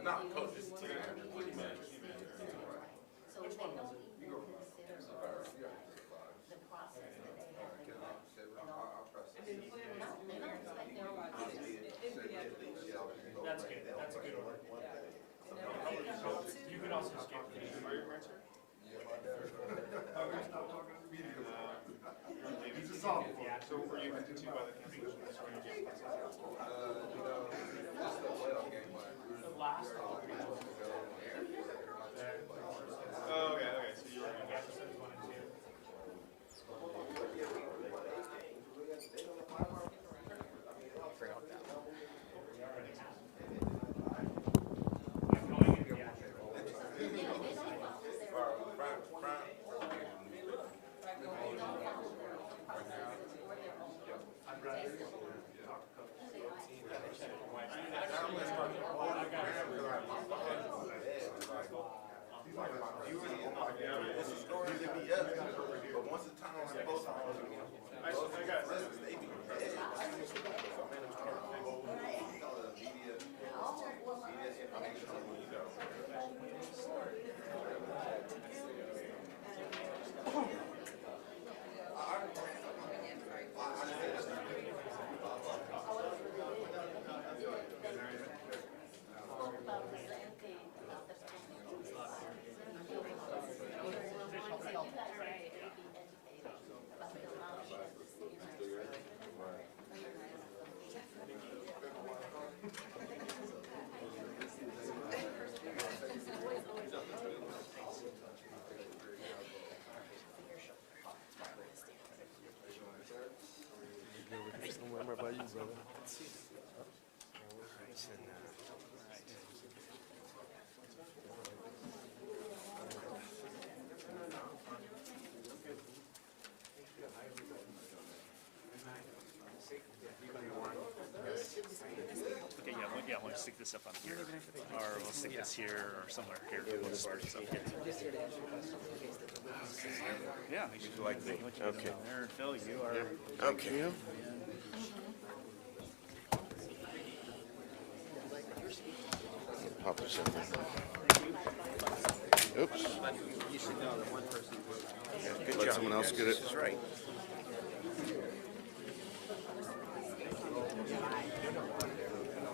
Not coach, just team manager. So they don't even consider the process that they have to go through. No, they don't expect their own process. That's good. That's a good order. You can also skip the Are you right, sir? He's a sophomore. So were you into two by the conclusion of the spring game process? The last Oh, okay, okay. So you were in episodes 1 and 2. but once the time was supposed to I got they be dead. Okay, yeah, we'll stick this up on here, or we'll stick this here, or somewhere here. We'll just stick this up here. Yeah, you should like me. Okay. There, Phil, you are. Okay. Pop this in there. Oops. You should know that one person. Good job. Let someone else get it. This is right.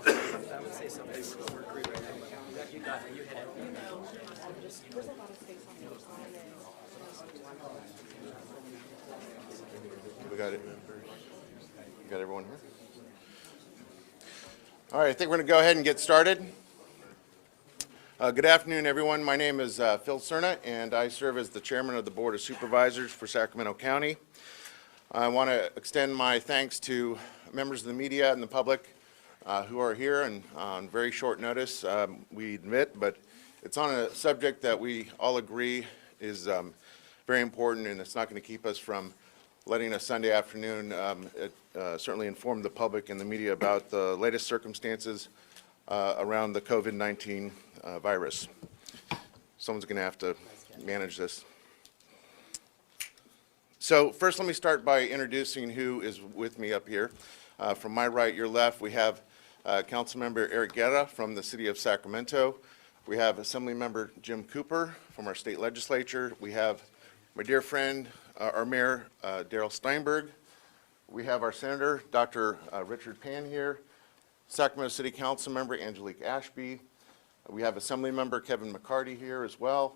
I would say somebody would work right now. You got it. You hit it. There's a lot of space on the other side. We got it. Got everyone here? All right, I think we're going to go ahead and get started. Good afternoon, everyone. My name is Phil Cerna, and I serve as the chairman of the Board of Supervisors for Sacramento County. I want to extend my thanks to members of the media and the public who are here and on very short notice, we admit, but it's on a subject that we all agree is very important, and it's not going to keep us from letting a Sunday afternoon certainly inform the public and the media about the latest circumstances around the COVID-19 virus. Someone's going to have to manage this. So first, let me start by introducing who is with me up here. From my right, your left, we have Councilmember Eric Guerra from the City of Sacramento. We have Assemblymember Jim Cooper from our state legislature. We have my dear friend, our Mayor, Darrell Steinberg. We have our Senator, Dr. Richard Pan here. Sacramento City Council Member Angelique Ashby. We have Assemblymember Kevin McCarty here as well.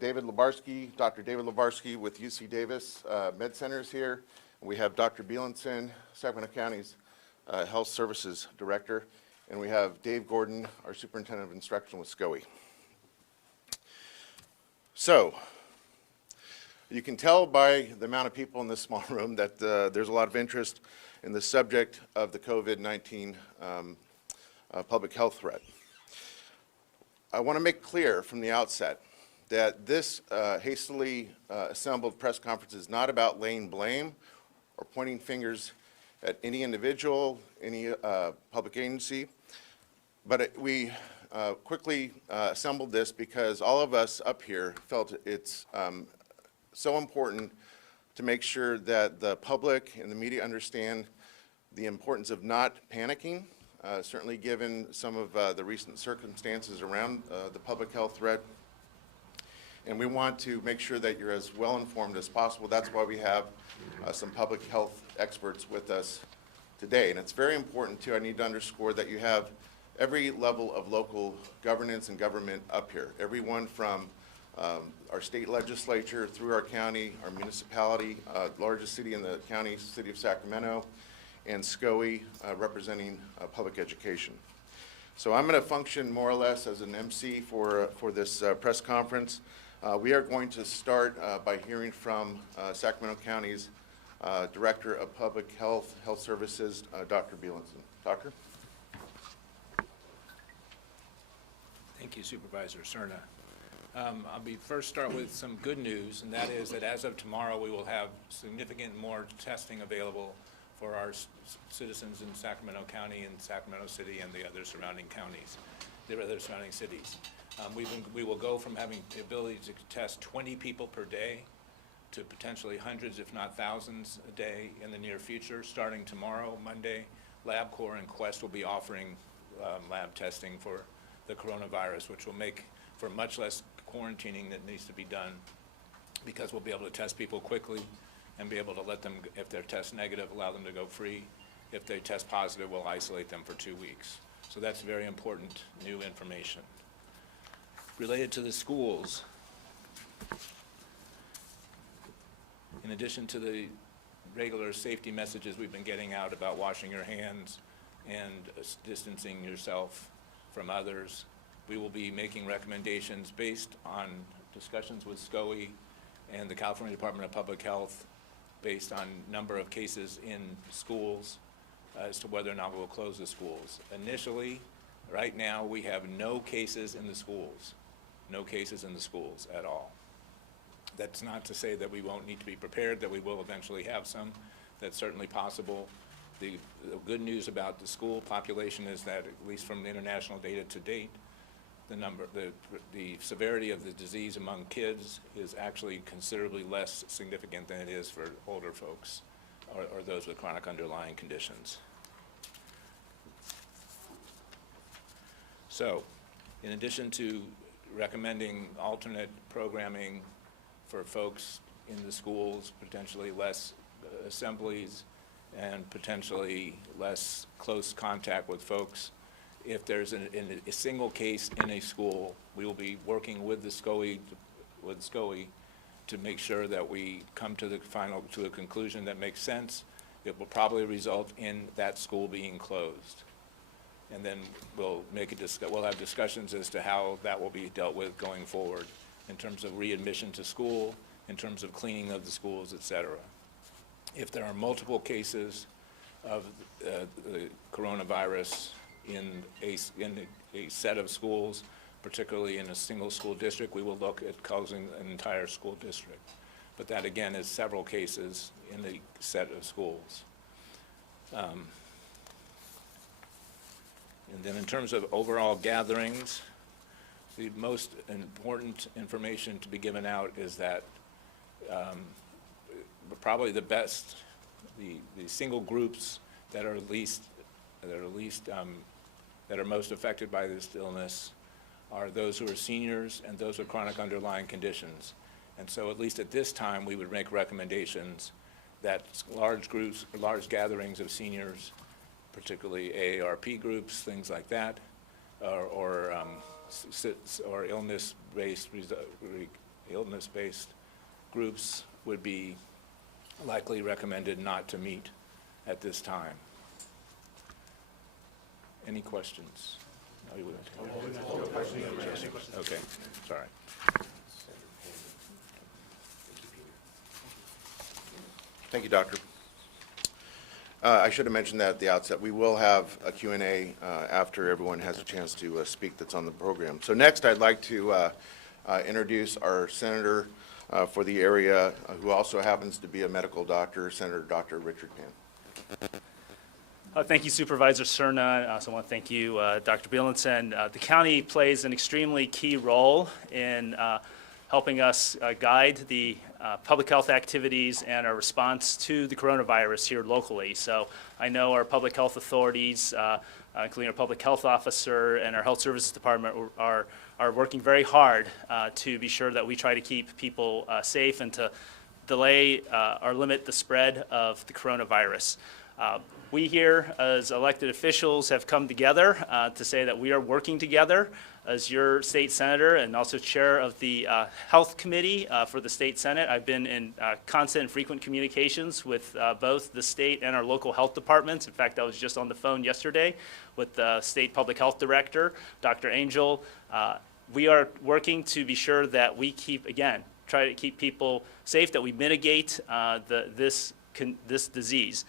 David Lebarski, Dr. David Lebarski with UC Davis Med Center is here. We have Dr. Bielenson, Sacramento County's Health Services Director. And we have Dave Gordon, our Superintendent of Instruction with SCOE. So, you can tell by the amount of people in this small room that there's a lot of interest in the subject of the COVID-19 public health threat. I want to make clear from the outset that this hastily assembled press conference is not about laying blame or pointing fingers at any individual, any public agency, but we quickly assembled this because all of us up here felt it's so important to make sure that the public and the media understand the importance of not panicking certainly given some of the recent circumstances around the public health threat. And we want to make sure that you're as well informed as possible. That's why we have some public health experts with us today. And it's very important too, I need to underscore that you have every level of local governance and government up here. Everyone from our state legislature through our county, our municipality, largest city in the county, city of Sacramento, and SCOE representing public education. So I'm going to function more or less as an MC for this press conference. We are going to start by hearing from Sacramento County's Director of Public Health Services, Dr. Bielenson. Doctor? Thank you, Supervisor Cerna. I'll first start with some good news, and that is that as of tomorrow, we will have significant more testing available for our citizens in Sacramento County and Sacramento City and the other surrounding counties, the other surrounding cities. We will go from having the ability to test 20 people per day to potentially hundreds, if not thousands, a day in the near future. Starting tomorrow, Monday, LabCorp and Quest will be offering lab testing for the coronavirus, which will make for much less quarantining that needs to be done, because we'll be able to test people quickly and be able to let them, if they're test negative, allow them to go free. If they test positive, we'll isolate them for 2 weeks. So that's very important new information. Related to the schools, in addition to the regular safety messages we've been getting out about washing your hands and distancing yourself from others, we will be making recommendations based on discussions with SCOE and the California Department of Public Health based on number of cases in schools as to whether or not we'll close the schools. Initially, right now, we have no cases in the schools, no cases in the schools at all. That's not to say that we won't need to be prepared, that we will eventually have some. That's certainly possible. The good news about the school population is that, at least from the international data to date, the severity of the disease among kids is actually considerably less significant than it is for older folks or those with chronic underlying conditions. So, in addition to recommending alternate programming for folks in the schools, potentially less assemblies, and potentially less close contact with folks, if there's a single case in a school, we will be working with the SCOE, to make sure that we come to a conclusion that makes sense. It will probably result in that school being closed. And then we'll have discussions as to how that will be dealt with going forward in terms of readmission to school, in terms of cleaning of the schools, et cetera. If there are multiple cases of the coronavirus in a set of schools, particularly in a single school district, we will look at closing an entire school district. But that, again, is several cases in the set of schools. And then in terms of overall gatherings, the most important information to be given out is that probably the best, the single groups that are most affected by this illness are those who are seniors and those with chronic underlying conditions. And so, at least at this time, we would make recommendations that large groups, large gatherings of seniors, particularly AARP groups, things like that, or illness-based groups would be likely recommended not to meet at this time. Any questions? No, you wouldn't. Okay, sorry. Thank you, Doctor. I should have mentioned that at the outset. We will have a Q&A after everyone has a chance to speak that's on the program. So next, I'd like to introduce our senator for the area, who also happens to be a medical doctor, Senator Dr. Richard Pan. Thank you, Supervisor Cerna. I also want to thank you, Dr. Bielenson. The county plays an extremely key role in helping us guide the public health activities and our response to the coronavirus here locally. So I know our public health authorities including our public health officer and our health services department, are working very hard to be sure that we try to keep people safe and to delay or limit the spread of the coronavirus. We here, as elected officials, have come together to say that we are working together. As your state senator and also chair of the health committee for the state senate, I've been in constant and frequent communications with both the state and our local health departments. In fact, I was just on the phone yesterday with the state public health director, Dr. Angel. We are working to be sure that we try to keep people safe, that we mitigate this disease.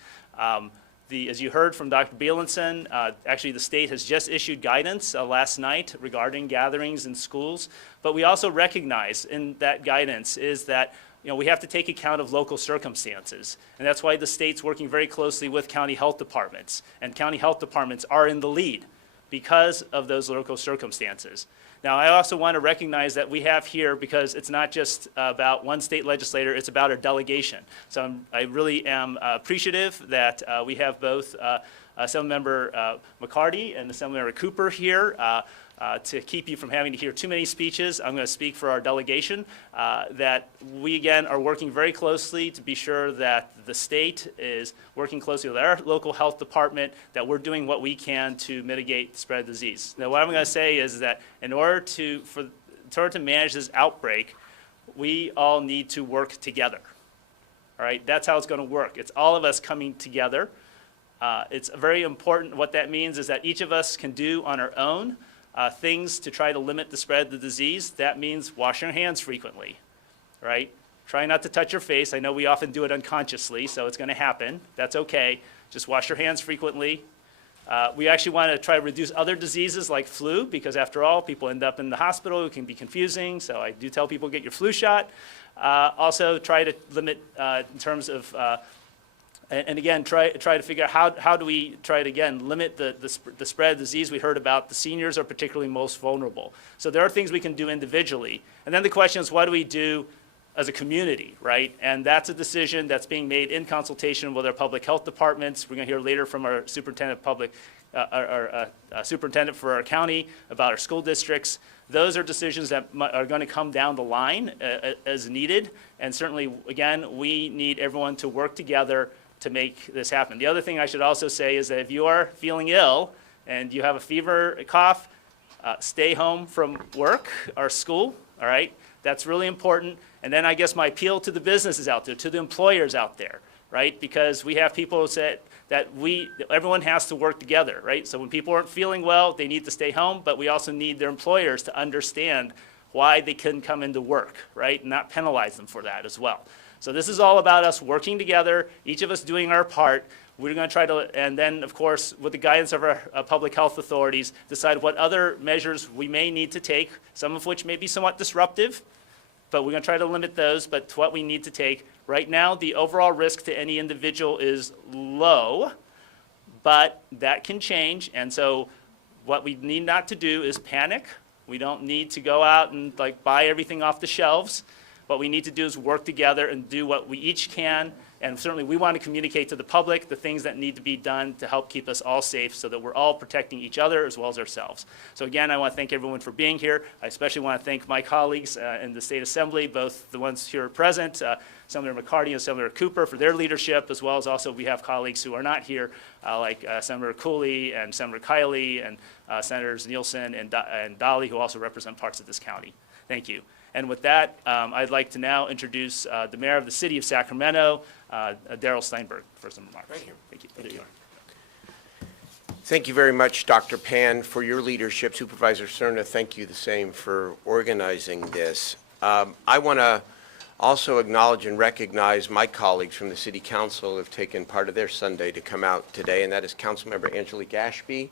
As you heard from Dr. Bielenson, actually the state has just issued guidance last night regarding gatherings in schools, but we also recognize in that guidance is that we have to take account of local circumstances, and that's why the state's working very closely with county health departments, and county health departments are in the lead because of those local circumstances. Now, I also want to recognize that we have here, because it's not just about one state legislator, it's about our delegation. So I really am appreciative that we have both Assemblymember McCarty and Assemblymember Cooper here to keep you from having to hear too many speeches. I'm going to speak for our delegation, that we, again, are working very closely to be sure that the state is working closely with our local health department, that we're doing what we can to mitigate the spread of disease. Now, what I'm going to say is that in order to manage this outbreak, we all need to work together. All right, that's how it's going to work. It's all of us coming together. It's very important. What that means is that each of us can do on our own things to try to limit the spread of the disease. That means wash your hands frequently, right? Try not to touch your face. I know we often do it unconsciously, so it's going to happen. That's okay. Just wash your hands frequently. We actually want to try to reduce other diseases like flu, because after all, people end up in the hospital. It can be confusing, so I do tell people get your flu shot. Also try to limit in terms of and again, try to figure out how do we try to, again, limit the spread of disease. We heard about the seniors are particularly most vulnerable. So there are things we can do individually. And then the question is, what do we do as a community, right? And that's a decision that's being made in consultation with our public health departments. We're going to hear later from our superintendent superintendent for our county about our school districts. Those are decisions that are going to come down the line as needed. And certainly, again, we need everyone to work together to make this happen. The other thing I should also say is that if you are feeling ill and you have a fever, a cough, stay home from work or school, all right? That's really important. And then I guess my appeal to the businesses out there, to the employers out there, right? Because we have people say that everyone has to work together, right? So when people aren't feeling well, they need to stay home, but we also need their employers to understand why they couldn't come into work, right? And not penalize them for that as well. So this is all about us working together, each of us doing our part. We're going to try to, and then, of course, with the guidance of our public health authorities, decide what other measures we may need to take, some of which may be somewhat disruptive, but we're going to try to limit those, but what we need to take. Right now, the overall risk to any individual is low, but that can change. And so what we need not to do is panic. We don't need to go out and buy everything off the shelves. What we need to do is work together and do what we each can, and certainly we want to communicate to the public the things that need to be done to help keep us all safe so that we're all protecting each other as well as ourselves. So again, I want to thank everyone for being here. I especially want to thank my colleagues in the State Assembly, both the ones here present, Senator McCarty and Senator Cooper for their leadership, as well as also we have colleagues who are not here, like Senator Cooley and Senator Kiley and Senators Nielsen and Dolly, who also represent parts of this county. Thank you. And with that, I'd like to now introduce the mayor of the city of Sacramento, Darrell Steinberg, for some remarks. Thank you. Thank you. Thank you. Thank you very much, Dr. Pan, for your leadership. Supervisor Cerna, thank you the same for organizing this. I want to also acknowledge and recognize my colleagues from the City Council who have taken part of their Sunday to come out today, and that is Councilmember Angelique Ashby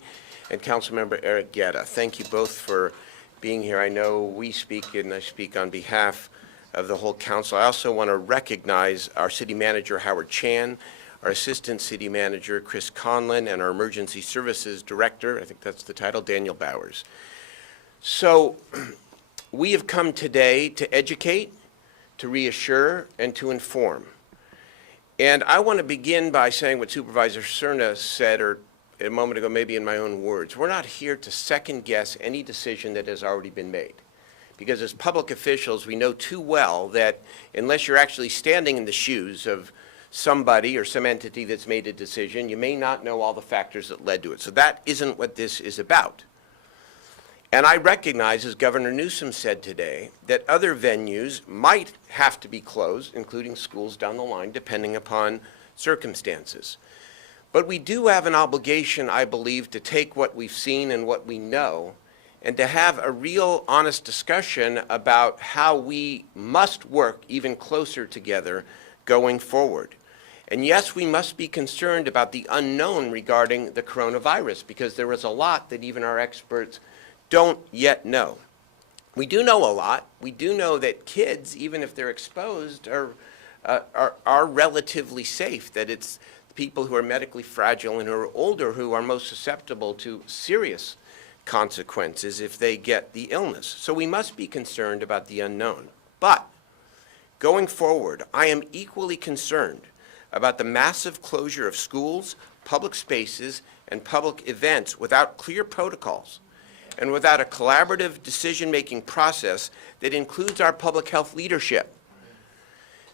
and Councilmember Eric Guetta. Thank you both for being here. I know we speak, and I speak on behalf of the whole council. I also want to recognize our city manager, Howard Chan, our assistant city manager, Chris Conlon, and our emergency services director, I think that's the title, Daniel Bowers. So we have come today to educate, to reassure, and to inform. And I want to begin by saying what Supervisor Cerna said, or a moment ago, maybe in my own words, we're not here to second guess any decision that has already been made. Because as public officials, we know too well that unless you're actually standing in the shoes of somebody or some entity that's made a decision, you may not know all the factors that led to it. So that isn't what this is about. And I recognize, as Governor Newsom said today, that other venues might have to be closed, including schools down the line, depending upon circumstances. But we do have an obligation, I believe, to take what we've seen and what we know and to have a real honest discussion about how we must work even closer together going forward. And yes, we must be concerned about the unknown regarding the coronavirus, because there is a lot that even our experts don't yet know. We do know a lot. We do know that kids, even if they're exposed, are relatively safe, that it's people who are medically fragile and who are older who are most susceptible to serious consequences if they get the illness. So we must be concerned about the unknown. But going forward, I am equally concerned about the massive closure of schools, public spaces, and public events without clear protocols and without a collaborative decision-making process that includes our public health leadership.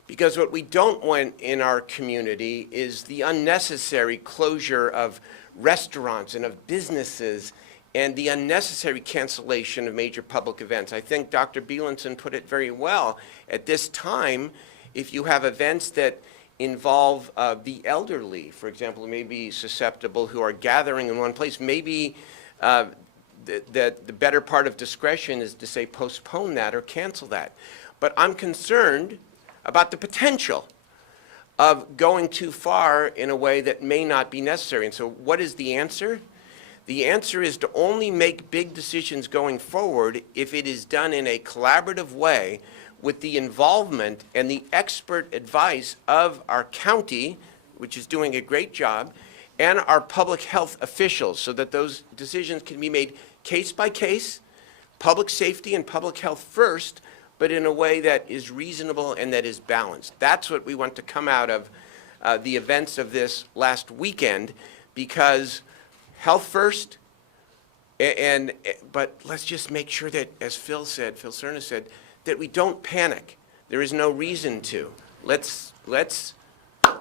Because what we don't want in our community is the unnecessary closure of restaurants and of businesses and the unnecessary cancellation of major public events. I think Dr. Bielenson put it very well. At this time, if you have events that involve the elderly, for example, who may be susceptible, who are gathering in one place, maybe the better part of discretion is to say postpone that or cancel that. But I'm concerned about the potential of going too far in a way that may not be necessary. And so what is the answer? The answer is to only make big decisions going forward if it is done in a collaborative way with the involvement and the expert advice of our county, which is doing a great job, and our public health officials, so that those decisions can be made case by case, public safety and public health first, but in a way that is reasonable and that is balanced. That's what we want to come out of the events of this last weekend, because health first, but let's just make sure that, as Phil Serna said, that we don't panic. There is no reason to. Let's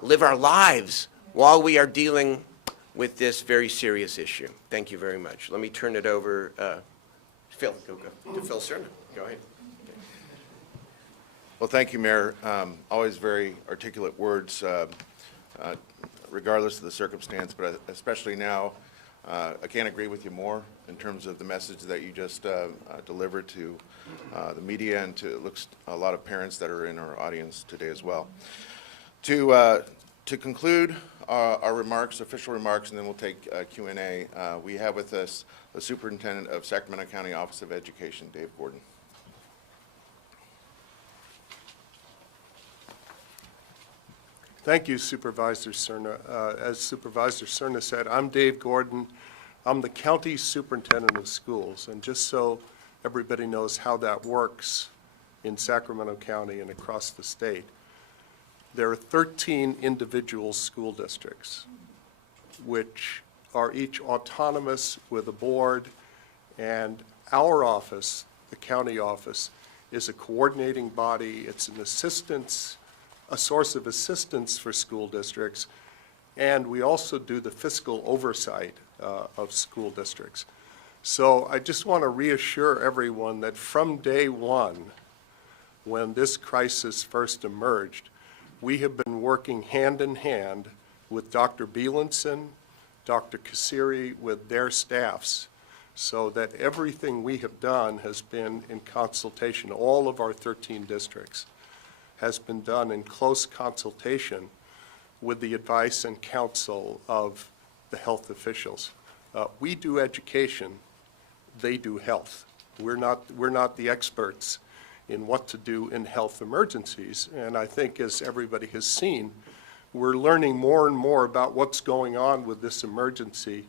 live our lives while we are dealing with this very serious issue. Thank you very much. Let me turn it over to Phil Serna. Go ahead. Well, thank you, Mayor. Always very articulate words, regardless of the circumstance, but especially now. I can't agree with you more in terms of the message that you just delivered to the media and to, it looks, a lot of parents that are in our audience today as well. To conclude our remarks, official remarks, and then we'll take Q&A, we have with us the Superintendent of Sacramento County Office of Education, Dave Gordon. Thank you, Supervisor Serna. As Supervisor Serna said, I'm Dave Gordon. I'm the County Superintendent of Schools. And just so everybody knows how that works in Sacramento County and across the state, there are 13 individual school districts, which are each autonomous with a board. And our office, the county office, is a coordinating body. It's an assistance, a source of assistance for school districts, and we also do the fiscal oversight of school districts. So I just want to reassure everyone that from day one, when this crisis first emerged, we have been working hand in hand with Dr. Bielenson, Dr. Kassiri, with their staffs, so that everything we have done has been in consultation. All of our 13 districts has been done in close consultation with the advice and counsel of the health officials. We do education, they do health. We're not the experts in what to do in health emergencies. And I think, as everybody has seen, we're learning more and more about what's going on with this emergency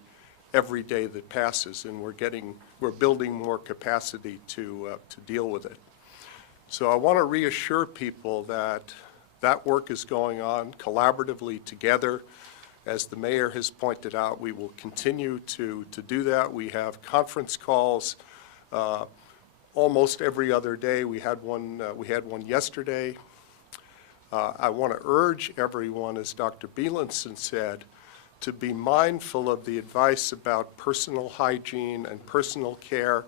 every day that passes, and we're building more capacity to deal with it. So I want to reassure people that that work is going on collaboratively together. As the mayor has pointed out, we will continue to do that. We have conference calls almost every other day. We had one yesterday. I want to urge everyone, as Dr. Bielenson said, to be mindful of the advice about personal hygiene and personal care.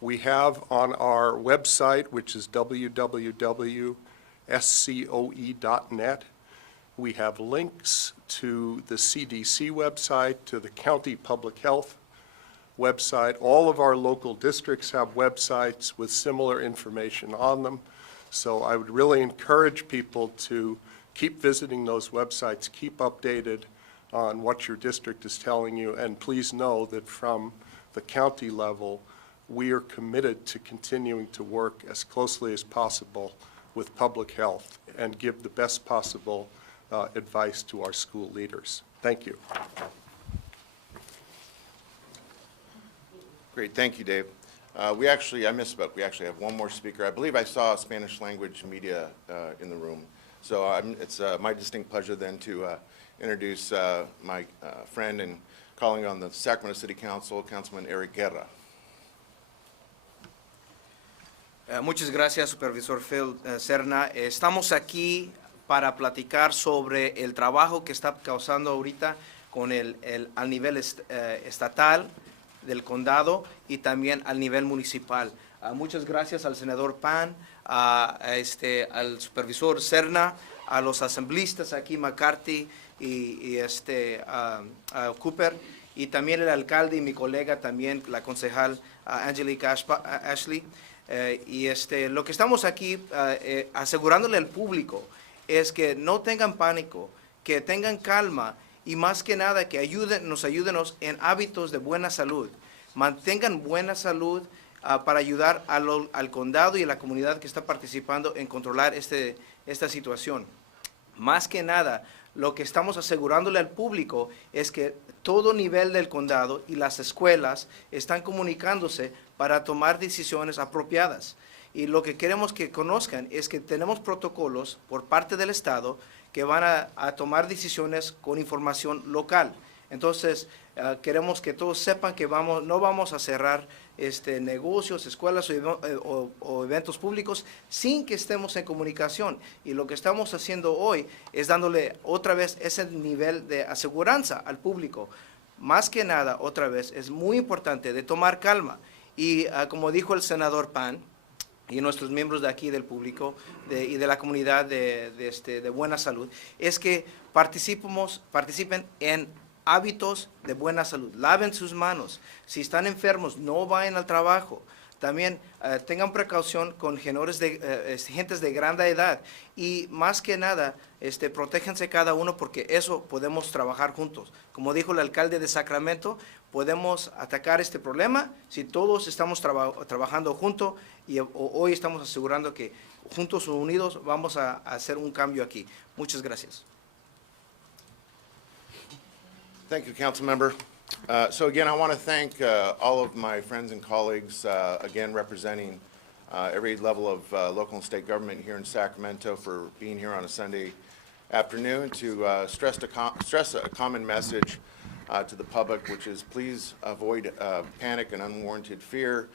We have on our website, which is www.scoe.net, we have links to the CDC website, to the county public health website. All of our local districts have websites with similar information on them. So I would really encourage people to keep visiting those websites, keep updated on what your district is telling you, and please know that from the county level, we are committed to continuing to work as closely as possible with public health and give the best possible advice to our school leaders. Thank you. Great, thank you, Dave. I misspoke. We actually have one more speaker. I believe I saw Spanish language media in the room. So it's my distinct pleasure then to introduce my friend and calling on the Sacramento City Council, Councilman Eric Guerra. Muchas gracias, Supervisor Phil Serna. Estamos aquí para platicar sobre el trabajo que está causando ahorita con al nivel estatal del condado y también al nivel municipal. Muchas gracias al senador Pan, al supervisor Serna, a los asambleístas aquí, McCarthy y Cooper, y también el alcalde y mi colega también, la concejal Angelica Ashley. Lo que estamos aquí asegurándole al público es que no tengan pánico, que tengan calma y más que nada que nos ayuden en hábitos de buena salud. Mantengan buena salud para ayudar al condado y a la comunidad que está participando en controlar esta situación. Más que nada, lo que estamos asegurándole al público es que todo nivel del condado y las escuelas están comunicándose para tomar decisiones apropiadas. Y lo que queremos que conozcan es que tenemos protocolos por parte del Estado que van a tomar decisiones con información local. Entonces, queremos que todos sepan que no vamos a cerrar negocios, escuelas o eventos públicos sin que estemos en comunicación. Y lo que estamos haciendo hoy es dándole otra vez ese nivel de aseguranza al público. Más que nada, otra vez, es muy importante de tomar calma. Y como dijo el senador Pan, y nuestros miembros de aquí del público y de la comunidad de buena salud, es que participen en hábitos de buena salud. Laven sus manos. Si están enfermos, no vayan al trabajo. También tengan precaución con gentes de gran edad. Y más que nada, protéjanse cada uno porque eso podemos trabajar juntos. Como dijo el alcalde de Sacramento, podemos atacar este problema si todos estamos trabajando juntos y hoy estamos asegurando que juntos o unidos vamos a hacer un cambio aquí. Muchas gracias. Thank you, Council Member. So again, I want to thank all of my friends and colleagues, again representing every level of local and state government here in Sacramento for being here on a Sunday afternoon to stress a common message to the public, which is please avoid panic and unwarranted fear.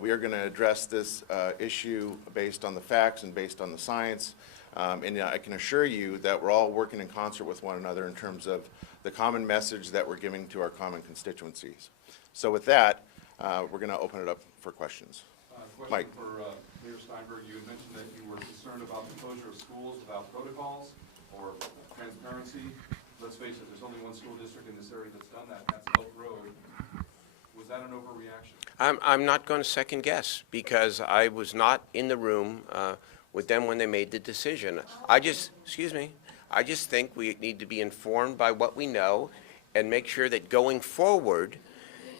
We are going to address this issue based on the facts and based on the science. And I can assure you that we're all working in concert with one another in terms of the common message that we're giving to our common constituencies. So with that, we're going to open it up for questions. Mike. Question for Mayor Steinberg. You had mentioned that you were concerned about the closure of schools without protocols or transparency. Let's face it, there's only one school district in this area that's done that, and that's Oak Road. Was that an overreaction? I'm not going to second guess because I was not in the room with them when they made the decision. I just think we need to be informed by what we know and make sure that going forward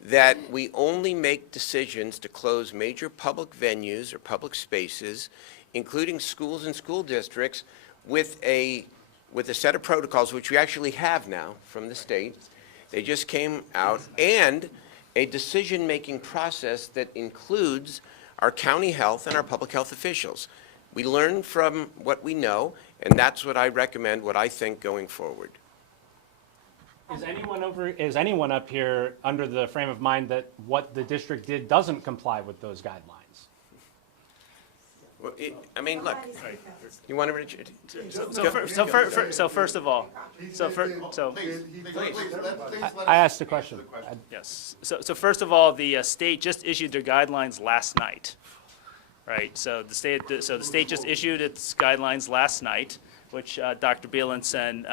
that we only make decisions to close major public venues or public spaces, including schools and school districts, with a set of protocols, which we actually have now from the state. They just came out, and a decision-making process that includes our county health and our public health officials. We learn from what we know, and that's what I recommend, what I think going forward. Is anyone up here under the frame of mind that what the district did doesn't comply with those guidelines? Well, I mean, look, you want to, Richard? So first of all, I asked the question. yes. So first of all, the state just issued their guidelines last night, right? So the state just issued its guidelines last night, which Dr. Bielenson,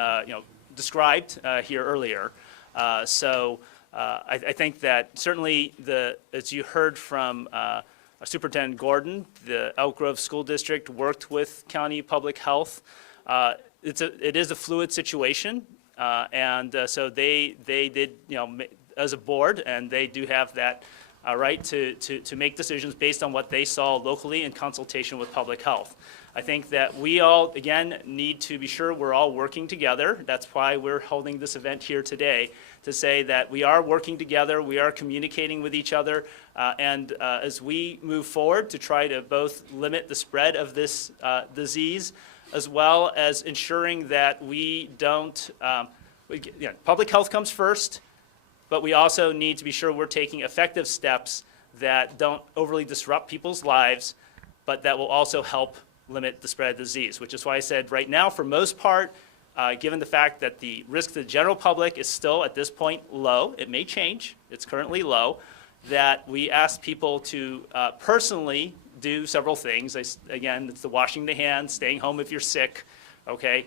described here earlier. I think that certainly as you heard from Superintendent Gordon, the Elk Grove School District worked with County Public Health. It is a fluid situation, so they did, as a board, and they do have that right to make decisions based on what they saw locally in consultation with public health. I think that we all, again, need to be sure we're all working together. That's why we're holding this event here today, to say that we are working together, we are communicating with each other, and as we move forward to try to both limit the spread of this disease, as well as ensuring that we don't, public health comes first, but we also need to be sure we're taking effective steps that don't overly disrupt people's lives, but that will also help limit the spread of the disease, which is why I said right now, for most part, given the fact that the risk to the general public is still at this point low, it may change, it's currently low, that we ask people to personally do several things. Again, it's the washing the hands, staying home if you're sick, okay,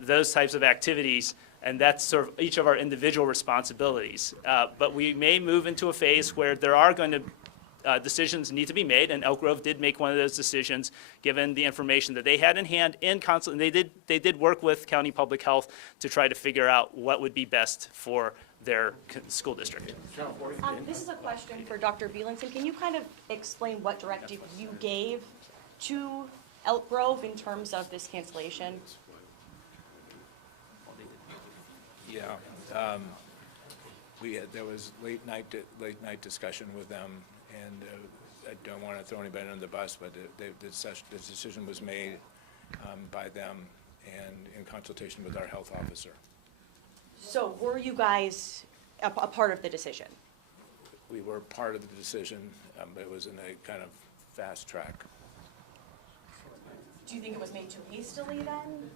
those types of activities, and that's sort of each of our individual responsibilities. But we may move into a phase where there are going to decisions need to be made, and Elk Grove did make one of those decisions given the information that they had in hand in consult, and they did work with County Public Health to try to figure out what would be best for their school district. This is a question for Dr. Bielenson. Can you kind of explain what directive you gave to Elk Grove in terms of this cancellation? Yeah, there was late night discussion with them, and I don't want to throw anybody under the bus, but the decision was made by them and in consultation with our health officer. So were you guys a part of the decision? We were part of the decision, but it was in a kind of fast track. Do you think it was made too hastily then?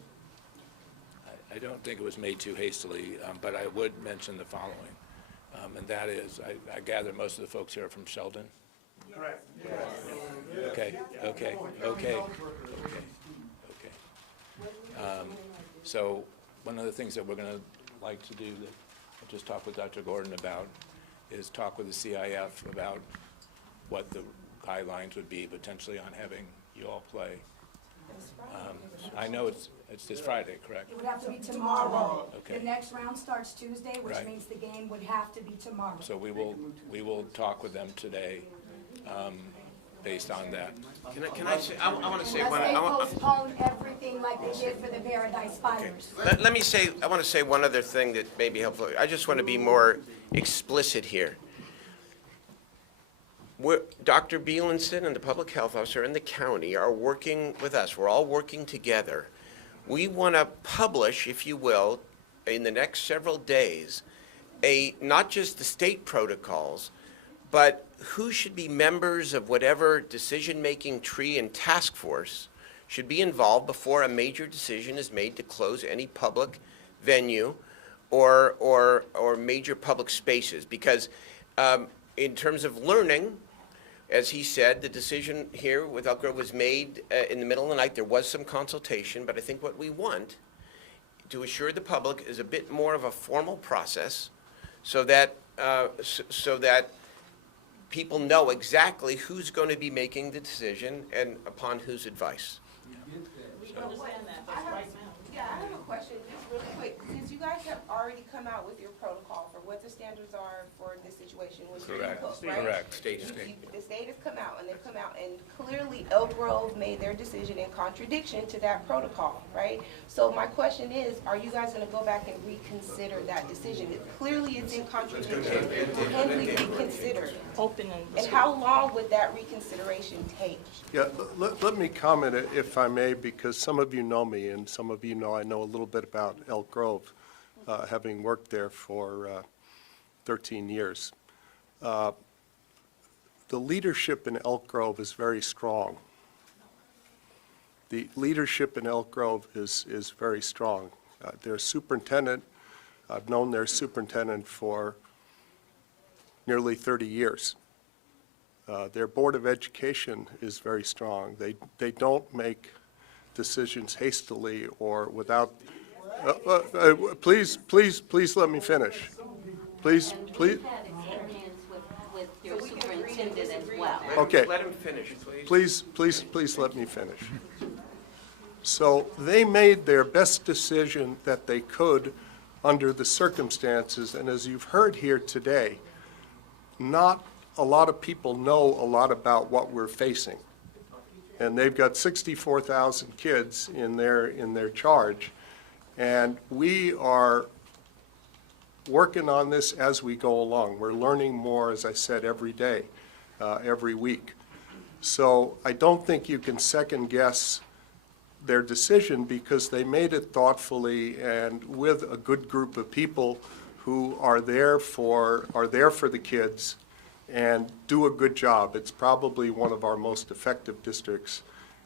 I don't think it was made too hastily, but I would mention the following, and that is, I gather most of the folks here are from Sheldon? Correct. Okay. So one of the things that we're going to like to do, that I just talked with Dr. Gordon about, is talk with the CIF about what the guidelines would be potentially on having you all play. I know it's this Friday, correct? It would have to be tomorrow. Okay. The next round starts Tuesday, which Right. means the game would have to be tomorrow. So we will talk with them today based on that. Can I say, I want to say one. Unless they postpone everything like they did for the Paradise Fires. Let me say, I want to say one other thing that may be helpful. I just want to be more explicit here. Dr. Bielenson and the public health officer and the county are working with us. We're all working together. We want to publish, if you will, in the next several days, not just the state protocols, but who should be members of whatever decision-making tree and task force should be involved before a major decision is made to close any public venue or major public spaces. Because in terms of learning, as he said, the decision here with Elk Grove was made in the middle of the night. There was some consultation, but I think what we want to assure the public is a bit more of a formal process so that people know exactly who's going to be making the decision and upon whose advice. I have a question, just really quick. Since you guys have already come out with your protocol for what the standards are for this situation, which is Correct. right? Correct. The state has come out, and they've come out, and clearly Elk Grove made their decision in contradiction to that protocol, right? So my question is, are you guys gonna go back and reconsider that decision? Clearly it's in contradiction. Can we reconsider? And how long would that reconsideration take? Yeah, let me comment, if I may, because some of you know me and some of you know I know a little bit about Elk Grove. having worked there for 13 years. The leadership in Elk Grove is very strong. The leadership in Elk Grove is very strong. Their superintendent, I've known their superintendent for nearly 30 years. Their Board of Education is very strong. They don't make decisions hastily or without, please let me finish. Please. And you've had experience with your superintendent as well. Okay. Let him finish, please. Please let me finish. So they made their best decision that they could under the circumstances, and as you've heard here today, not a lot of people know a lot about what we're facing. And they've got 64,000 kids in their charge, and we are working on this as we go along. We're learning more, as I said, every day, every week. So I don't think you can second guess their decision because they made it thoughtfully and with a good group of people who are there for the kids and do a good job. It's probably one of our most effective districts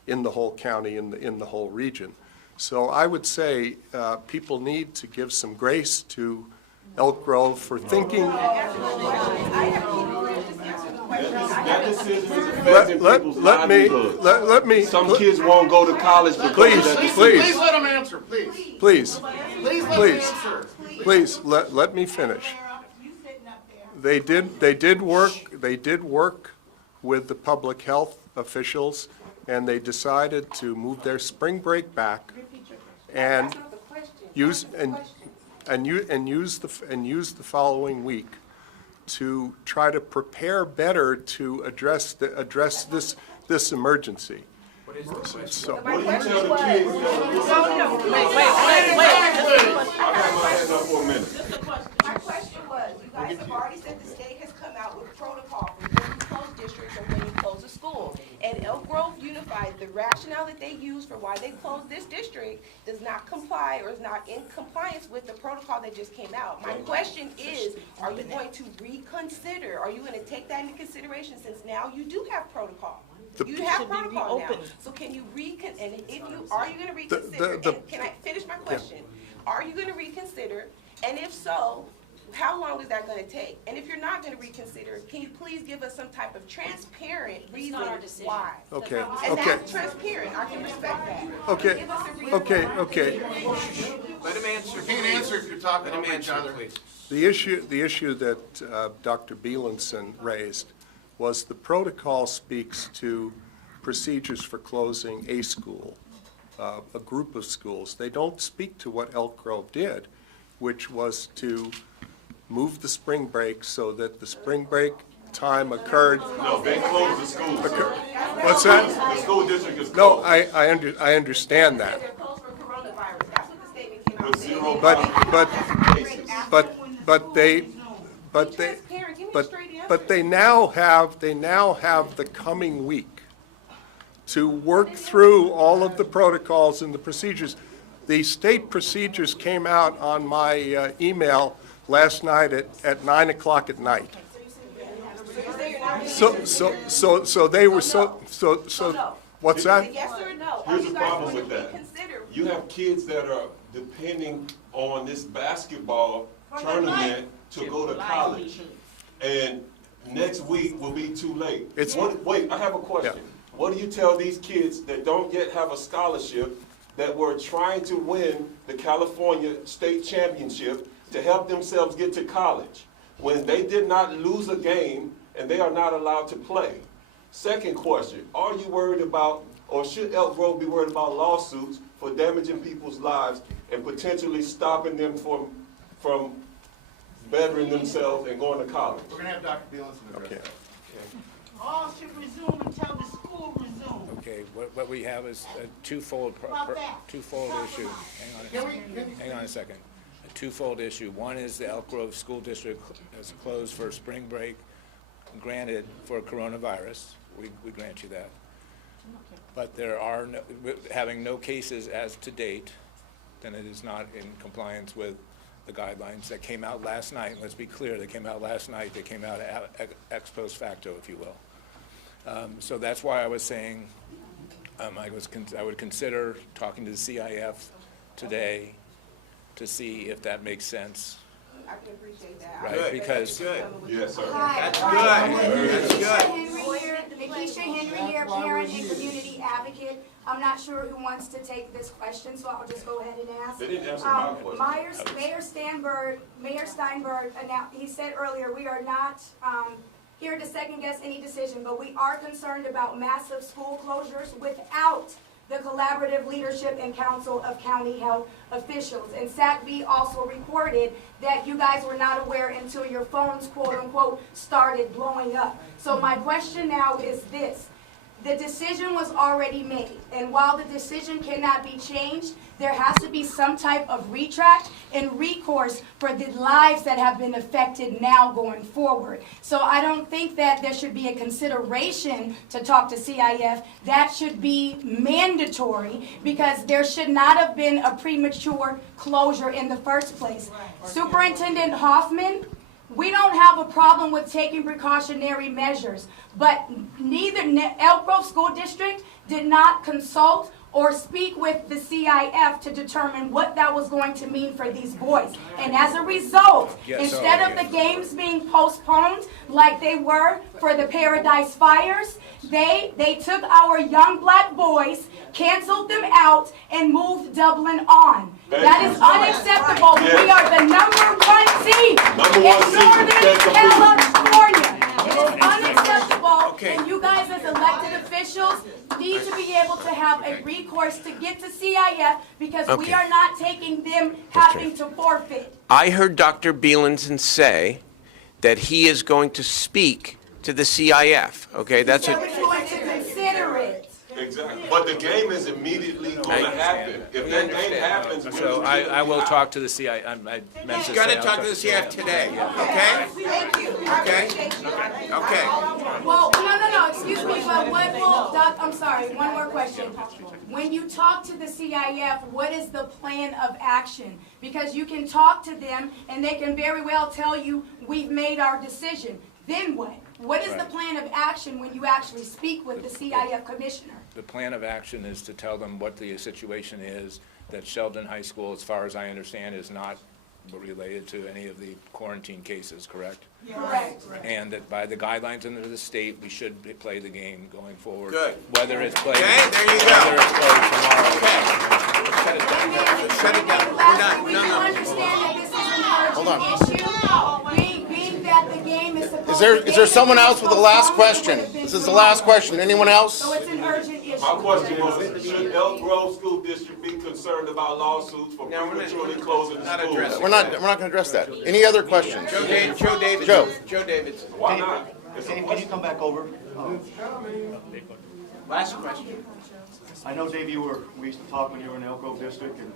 in the whole county, in the whole region. So I would say people need to give some grace to Elk Grove for thinking. That decision is affecting people's livelihoods. Let me. Some kids won't go to college because Please, of that. please. Let him answer, please. Please, Please let him please, answer. please, let me finish. They did work with the public health officials, and they decided to move their spring break back and use the following week to try to prepare better to address this emergency. So, What do you tell the kids? I got my hand up for a minute. My question was, you guys have already said the state has come out with protocol for when you close districts or when you close a school. And Elk Grove Unified, the rationale that they use for why they closed this district does not comply or is not in compliance with the protocol that just came out. My question is, are you going to reconsider? Are you going to take that into consideration since now you do have protocol? You have protocol now. So can you and if you, are you going to reconsider? And can I finish my question? Are you going to reconsider? And if so, how long is that going to take? And if you're not going to reconsider, can you please give us some type of transparent reason why? okay, And okay, that's transparent. I can respect that. okay, Give us a reason okay, why. okay. Let him answer. You can't answer if you're talking Let him over each answer, other. please. The issue that Dr. Bielenson raised was the protocol speaks to procedures for closing a school, a group of schools. They don't speak to what Elk Grove did, which was to move the spring break so that the spring break time occurred. No, they closed the school. What's that? The school district is No, closed. I understand that. They're closed for coronavirus. That's what the statement came out With saying. zero But they now have the coming week to work through all of the protocols and the procedures. The state procedures came out on my email last night at 9 o'clock at night. So they were so, what's that? Yes or no? Are Here's you the guys problem going with to that. reconsider? You have kids that are depending on this basketball tournament to go to college. And next week will be too late. Wait, I have a question. Yeah. What do you tell these kids that don't yet have a scholarship that were trying to win the California State Championship to help themselves get to college when they did not lose a game and they are not allowed to play? Second question, are you worried about, or should Elk Grove be worried about lawsuits for damaging people's lives and potentially stopping them from bettering themselves and going to college? We're going to have Dr. Bielenson address Okay. that. All should resume until the school resumes. Okay, what we have is a twofold issue. Hang on a second. A twofold issue. One is the Elk Grove School District is closed for spring break, granted for coronavirus. We grant you that. But there are having no cases as to date, then it is not in compliance with the guidelines that came out last night. Let's be clear, they came out last night. They came out ex post facto, if you will. So that's why I was saying I would consider talking to the CIF today to see if that makes sense. I can appreciate that. Right, Good. because Yes, sir. That's good. That's good. Henry here, Lakeisha Henry here, parent and community advocate. I'm not sure who wants to take this question, so I'll just go ahead and ask. They didn't answer my question. Mayor Steinberg, he said earlier, we are not here to second guess any decision, but we are concerned about massive school closures without the collaborative leadership and council of county health officials. And SACB also reported that you guys were not aware until your phones, quote unquote, started blowing up. So my question now is this. The decision was already made, and while the decision cannot be changed, there has to be some type of retract and recourse for the lives that have been affected now going forward. So I don't think that there should be a consideration to talk to CIF. That should be mandatory because there should not have been a premature closure in the first place. Superintendent Hoffman, we don't have a problem with taking precautionary measures, but neither Elk Grove School District did not consult or speak with the CIF to determine what that was going to mean for these boys. And as a result, instead of the games being postponed like they were for the Paradise Fires, they took our young black boys, canceled them out, and moved Dublin on. That is unacceptable. We are the #1 team in Northern California. It is unacceptable, and you guys as elected officials need to be able to have a recourse to get to CIF because we are not taking them having to forfeit. I heard Dr. Bielenson say that he is going to speak to the CIF, okay? That's We're going to consider it. Exactly. But the game is immediately going to happen. If that game happens, so I will talk to the CIF. I meant to He's say got to I'll talk to the CIF today, okay? Thank you. I Okay. appreciate you. Okay. Well, no, excuse me, but what will, I'm sorry, one more question. When you talk to the CIF, what is the plan of action? Because you can talk to them and they can very well tell you, we've made our decision. Then what? What is the plan of action when you actually speak with the CIF commissioner? The plan of action is to tell them what the situation is, that Sheldon High School, as far as I understand, is not related to any of the quarantine cases, correct? Correct. And that by the guidelines under the state, we should play the game going forward. Good. Whether it's played, Okay, there you go. whether it's played tomorrow. Shut it down. Shut it down. We're done. We do understand that this is an urgent issue, being that the game is supposed to be. Is there someone else with the last question? This is the last question. Anyone else? So it's an urgent issue. my question was, should Elk Grove School District be concerned about lawsuits for prematurely closing the schools? We're not going to address that. Any other questions? Joe Davidson. Joe. Joe Davidson. Why not? It's a Dave, can you question. come back over? Last question. I know, Dave, we used to talk when you were in Elk Grove District, and,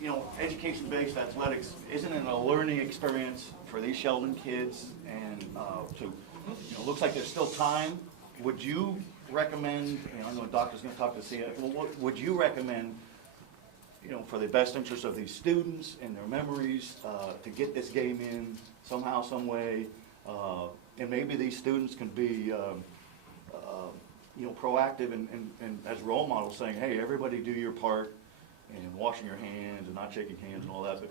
you know, education-based athletics, isn't it a learning experience for these Sheldon kids? And looks like there's still time. Would you recommend, I know the doctor's gonna talk to CIF, what would you recommend, for the best interest of these students and their memories, to get this game in somehow, some way? And maybe these students can be, proactive and as role models saying, hey, everybody do your part, and washing your hands and not shaking hands and all that. But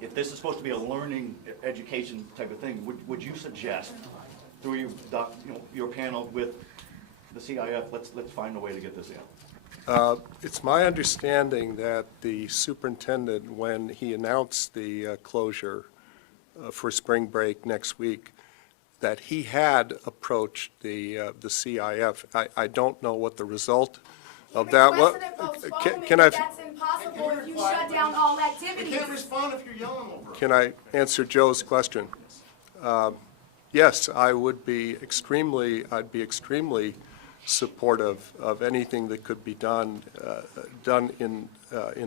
if this is supposed to be a learning education type of thing, would you suggest through your panel with the CIF, let's find a way to get this in? It's my understanding that the superintendent, when he announced the closure for spring break next week, that he had approached the CIF. I don't know what the result of that was. Can I? That's impossible if you shut down all activities. You can't respond if you're yelling over. Can I answer Joe's question? Yes, I'd be extremely supportive of anything that could be done in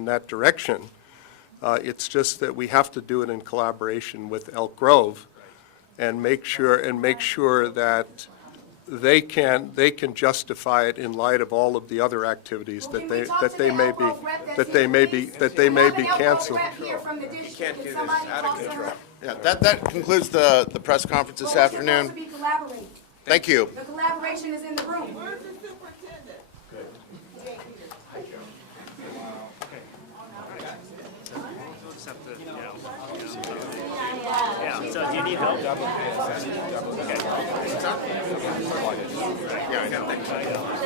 that direction. It's just that we have to do it in collaboration with Elk Grove, and make sure that they can justify it in light of all of the other activities Well, that can we they, talk that to they the may be, Elk Grove rep that's that they here, may be, please? that they We may have be an Elk Grove canceled. rep here from the district. can't Can do this somebody out of talk to control. her? Yeah, that concludes the press conference this Well, we're supposed afternoon. to be collaborating. Thank you. The collaboration is in the room. Where's the superintendent? Yeah, so do you need help? Yeah, I know.